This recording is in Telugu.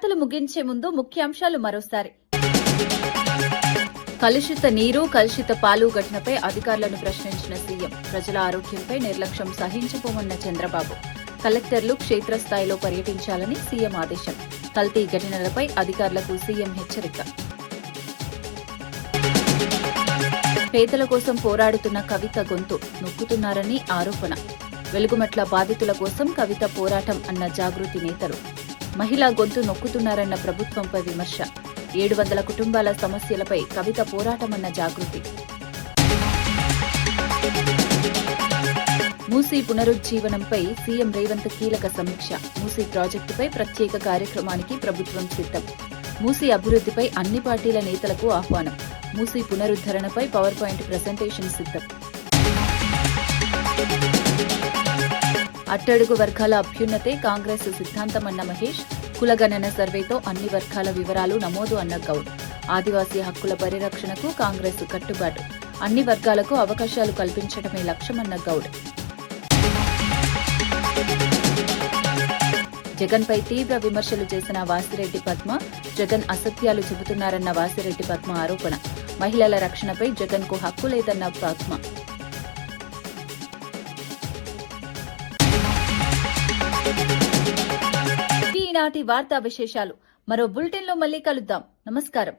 వార్తలు ముగించే ముందు ముఖ్యాంశాలు మరోసారి. కలుషిత నీరు, కలుషిత పాలు ఘటనపై అధికారులను ప్రశ్నించిన సీఎం. ప్రజల ఆరోగ్యంపై నిర్లక్ష్యం సహించబోమన్న చంద్రబాబు. కలెక్టర్లు క్షేత్రస్థాయిలో పర్యటించాలని సీఎం ఆదేశం. కల్తీ ఘటనలపై అధికారులకు సీఎం హెచ్చరిక. పేదల కోసం పోరాడుతున్న కవిత గొంతు నొక్కుతున్నారని ఆరోపణ. వెలుగుమట్ల బాధితుల కోసం కవిత పోరాటం అన్న జాగృతి నేతలు. మహిళా గొంతు నొక్కుతున్నారన్న ప్రభుత్వంపై విమర్శ. 700 కుటుంబాల సమస్యలపై కవిత పోరాటమన్న జాగృతి. మూసీ పునరుజ్జీవనంపై సీఎం రేవంత్ కీలక సమీక్ష. మూసీ ప్రాజెక్టుపై ప్రత్యేక కార్యక్రమానికి ప్రభుత్వం సిద్ధం. మూసీ అభివృద్ధిపై అన్ని పార్టీల నేతలకు ఆహ్వానం. మూసీ పునరుద్ధరణపై పవర్ పాయింట్ ప్రెజెంటేషన్ సిద్ధం. అట్టడుగు వర్గాల అభ్యున్నతే కాంగ్రెస్ సిద్ధాంతమన్న మహేష్. కులగణన సర్వేతో అన్ని వర్గాల వివరాలు నమోదు అన్న గౌడ్. ఆదివాసీ హక్కుల పరిరక్షణకు కాంగ్రెస్ కట్టుబాటు. అన్ని వర్గాలకు అవకాశాలు కల్పించడమే లక్ష్యమన్న గౌడ్. జగన్పై తీవ్ర విమర్శలు చేసిన వాసిరెడ్డి పద్మ. జగన్ అసత్యాలు చెబుతున్నారన్న వాసిరెడ్డి పద్మ ఆరోపణ. మహిళల రక్షణపై జగన్కు హక్కు లేదన్న పద్మ. ఈనాటి వార్తా విశేషాలు. మరో బులెటిన్లో మళ్ళీ కలుద్దాం. నమస్కారం.